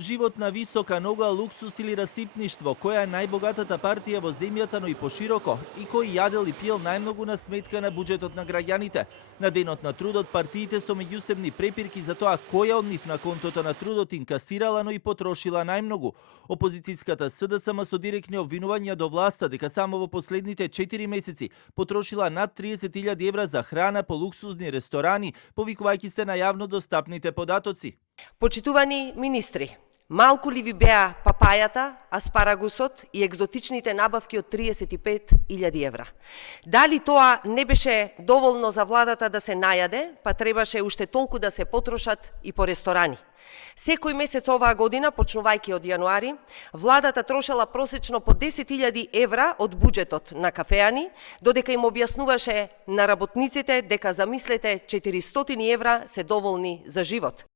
Живот на висока нога, луксус или расипништво, која е најбогатата партија во земјата, но и пошироко, и кој јадел и пиел најмногу на сметка на буџетот на граѓаните. На денот на трудот партиите со меѓусебни препирки за тоа која од нив на контото на трудот инкасирала, но и потрошила најмногу. Опозицијската СДСМ со директни обвинувања до власта дека само во последните 4 месеци потрошила над 30.000 евра за храна по луксузни ресторани, повикувајќи се на јавно достапните податоци. Почитувани министри, малку ли ви беа папајата, аспарагусот и екзотичните набавки од 35.000 евра? Дали тоа не беше доволно за владата да се најаде, па требаше уште толку да се потрошат и по ресторани? Секој месец оваа година, почнувајќи од јануари, владата трошела просечно по 10.000 евра од буџетот на кафеани, додека им објаснуваше на работниците дека, замислете, 400 евра се доволни за живот.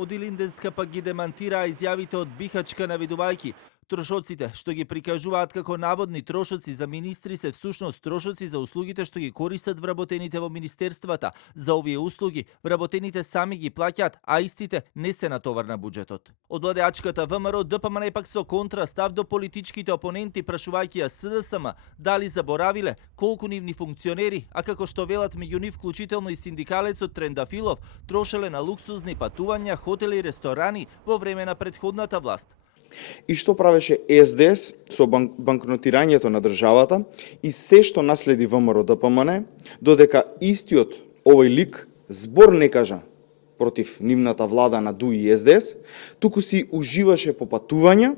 Од Илинденска пак ги демантираа изјавите од Бихачка, наведувајќи: трошоците што ги прикажуваат како наводни трошоци за министри се всушност трошоци за услугите што ги користат вработените во министерствата. За овие услуги вработените сами ги плаќаат, а истите не се натовар на буџетот. Од владеачката ВМРО ДПМН пак со контрастав до политичките опоненти, прашувајќи ја СДСМ дали заборавиле колку нивни функционери, а како што велат меѓу нив вклучително и синдикалецот Трендафилов, трошеле на луксузни патувања, хотели и ресторани во време на претходната власт. И што правеше СДС со банкнотирањето на државата и се што наследи ВМРО ДПМН, додека истиот овој лик збор не кажа против нивната влада на ДУ и СДС, туку си уживаше по патувања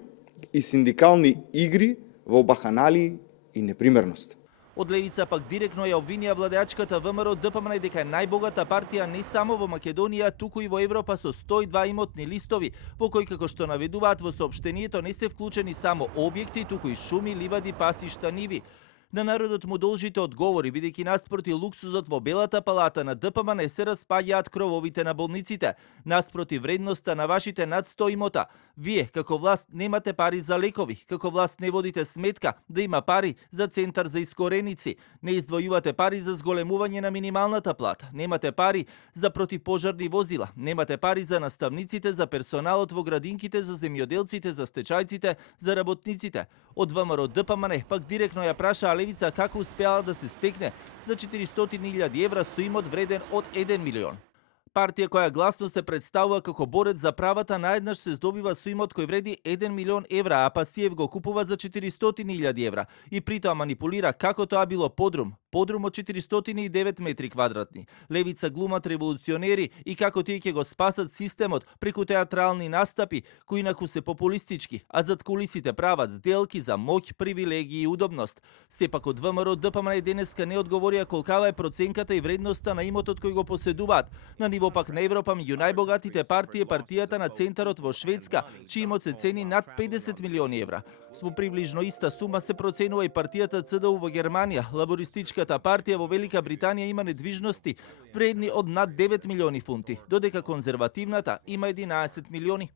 и синдикални игри во баханалии и непримерност. Од левица пак директно ја обвинија владеачката ВМРО ДПМН дека е најбогата партија не само во Македонија, туку и во Европа со 102 имотни листови, во кои, како што наведуваат во соопштението, не се вклучени само објекти, туку и шуми, ливади, пасишта, ниви. На народот му должите одговори, бидејќи наспроти луксузот во Белата палата на ДПМН се распаѓаат крововите на болниците, наспроти вредноста на вашите над 100 имота. Вие, како власт, немате пари за лекови, како власт не водите сметка да има пари за центар за искореници, не издвојувате пари за зголемување на минималната плата, немате пари за противпожарни возила, немате пари за наставниците, за персоналот во градинките, за земјоделците, за стечајците, за работниците. Од ВМРО ДПМН пак директно ја праша левица како успеала да се стекне за 400.000 евра со имот вреден од 1 милион. Партија која гласно се представува како борец за правата, наеднаш се здобива со имот кој вреди 1 милион евра, а Пасиев го купува за 400.000 евра и притоа манипулира како тоа било подрум од 409 метри квадратни. Левица глумат револуционери и како тие ќе го спасат системот преку театрални настапи кои инаку се популистички, а зад кулисите прават сделки за моќ, привилегии и удобност. Сепак од ВМРО ДПМН денеска не одговорија колкава е проценката и вредноста на имотот кој го поседуваат. На ниво пак на Европа, меѓу најбогатите партии е партијата на центарот во Шведска, чиј имот се цени над 50 милиони евра. Со приближно иста сума се проценува и партијата ЦДУ во Германија. Лабористичката партија во Велика Британија има недвижности вредни од над 9 милиони фунти, додека конзервативната има 11 милиони.